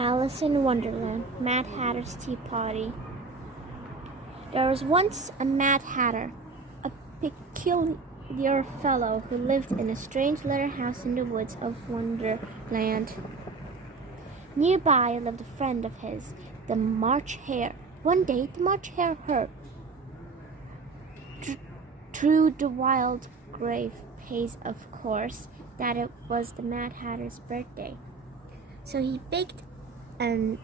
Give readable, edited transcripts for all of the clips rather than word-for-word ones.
Alice in Wonderland, Mad Hatter's Tea Party. There was once a Mad Hatter, a peculiar fellow who lived in a strange little house in the woods of Wonderland. Nearby lived a friend of his, the March Hare. One day, the March Hare heard through the wild grave pace, of course, that it was the Mad Hatter's birthday. So he baked and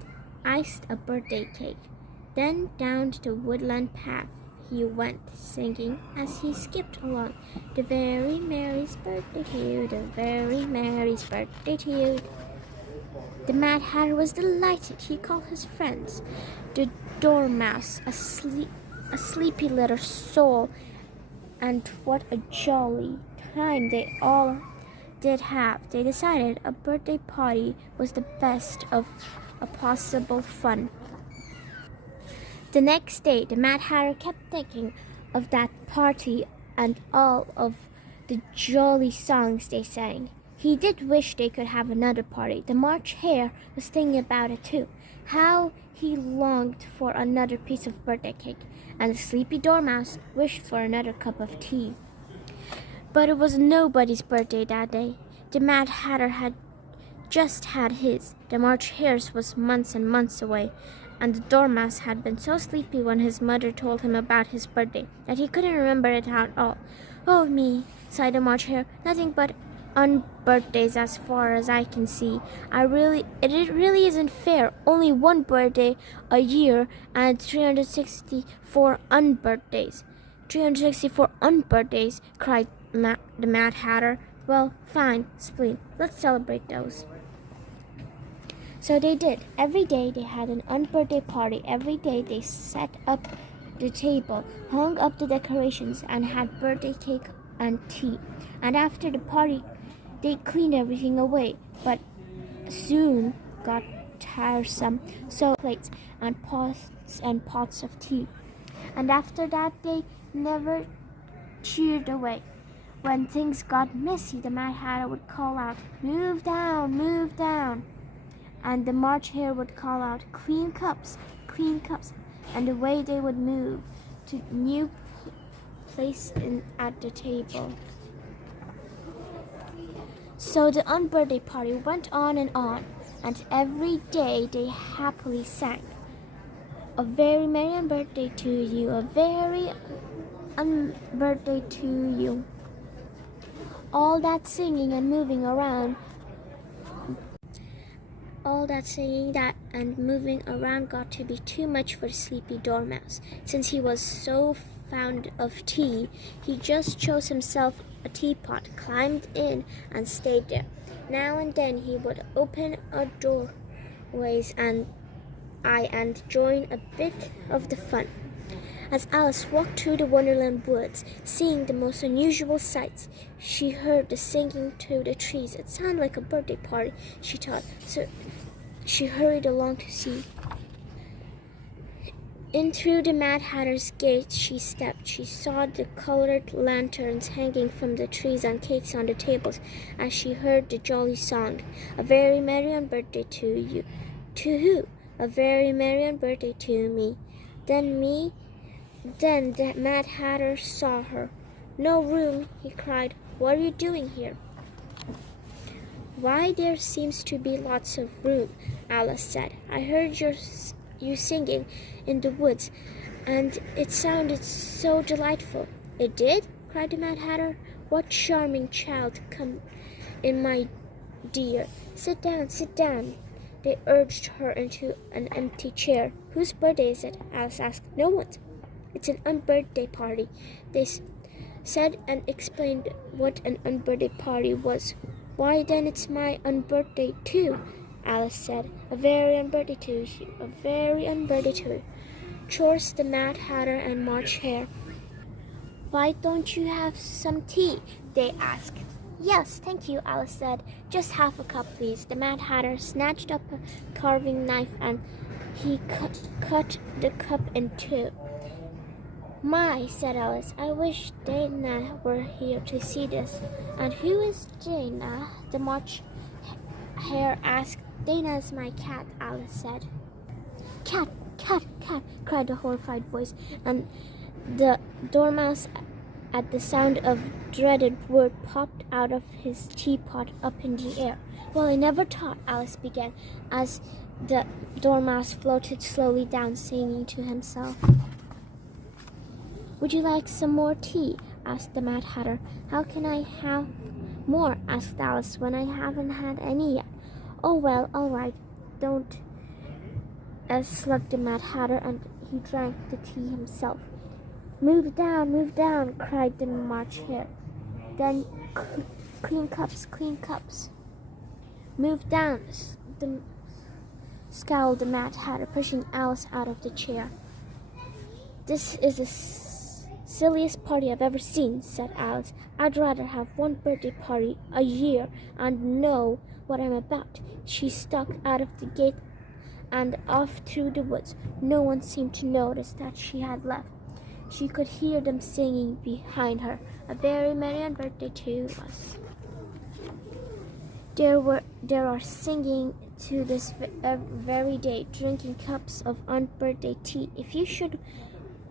iced a birthday cake. Then down the woodland path he went, singing as he skipped along, "The very merry's birthday to you, the very merry's birthday to you." The Mad Hatter was delighted. He called his friends, the Dormouse, a sleepy little soul, and what a jolly time they all did have. They decided a birthday party was the best of a possible fun. The next day, the Mad Hatter kept thinking of that party and all of the jolly songs they sang. He did wish they could have another party. The March Hare was thinking about it too. How he longed for another piece of birthday cake, and the sleepy Dormouse wished for another cup of tea. But it was nobody's birthday that day. The Mad Hatter had just had his. The March Hare's was months and months away, and the Dormouse had been so sleepy when his mother told him about his birthday that he couldn't remember it at all. "Oh me," sighed the March Hare, "nothing but unbirthdays as far as I can see. It really isn't fair. Only one birthday a year and 364 unbirthdays." 364 unbirthdays, cried the Mad Hatter. "Well, fine, Spleen. Let's celebrate those." So they did. Every day they had an unbirthday party. Every day they set up the table, hung up the decorations, and had birthday cake and tea. And after the party, they cleaned everything away, but soon got tiresome. So plates and pots of tea. And after that, they never cheered away. When things got messy, the Mad Hatter would call out, "Move down, move down." And the March Hare would call out, "Clean cups, clean cups." And away they would move to new place at the table. So the unbirthday party went on, and every day they happily sang, "A very merry unbirthday to you, a very unbirthday to you." All that singing and moving around got to be too much for the sleepy Dormouse. Since he was so fond of tea, he just chose himself a teapot, climbed in, and stayed there. Now and then he would open a doorways and join a bit of the fun. As Alice walked through the Wonderland woods, seeing the most unusual sights, she heard the singing through the trees. It sounded like a birthday party, she thought, so she hurried along to see. In through the Mad Hatter's gate she stepped. She saw the colored lanterns hanging from the trees and cakes on the tables as she heard the jolly song, "A very merry birthday to you." To who? "A very merry birthday to me." Then the Mad Hatter saw her. "No room," he cried. "What are you doing here?" "Why, there seems to be lots of room," Alice said. "I heard you singing in the woods, and it sounded so delightful." "It did?" cried the Mad Hatter. "What charming child! Come in, my dear. Sit down, sit down." They urged her into an empty chair. "Whose birthday is it?" Alice asked. "No one's. It's an unbirthday party." They said and explained what an unbirthday party was. "Why, then it's my unbirthday too," Alice said. "A very unbirthday to you, a very unbirthday to you," chorused the Mad Hatter and March Hare. "Why don't you have some tea?" they asked. "Yes, thank you," Alice said. "Just half a cup, please." The Mad Hatter snatched up a carving knife and he cut the cup in two. "My," said Alice, "I wish Dana were here to see this." "And who is Dana?" the March Hare asked Dana's my cat, Alice said. Cat, cat, cat, cried a horrified voice, and the dormouse, at the sound of dreaded word, popped out of his teapot up in the air. Well, I never thought, Alice began, as the dormouse floated slowly down, singing to himself. Would you like some more tea? Asked the Mad Hatter. How can I have more? Asked Alice, when I haven't had any yet. Oh, well, all right, don't, slugged the Mad Hatter, and he drank the tea himself. Move down, cried the March Hare. Then clean cups. Move down, scowled the Mad Hatter, pushing Alice out of the chair. This is the silliest party I've ever seen, said Alice. I'd rather have one birthday party a year and know what I'm about. She stalked out of the gate and off through the woods. No one seemed to notice that she had left. She could hear them singing behind her, a very merry birthday to us. There are singing to this very day, drinking cups of unbirthday tea. If you should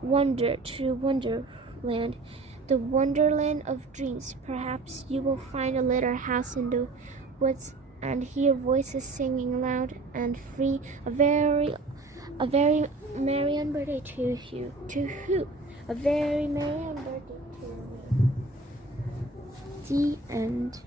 wander to Wonderland, the Wonderland of dreams, perhaps you will find a little house in the woods and hear voices singing loud and free. A very merry birthday to you. To who? A very merry birthday to you. The end.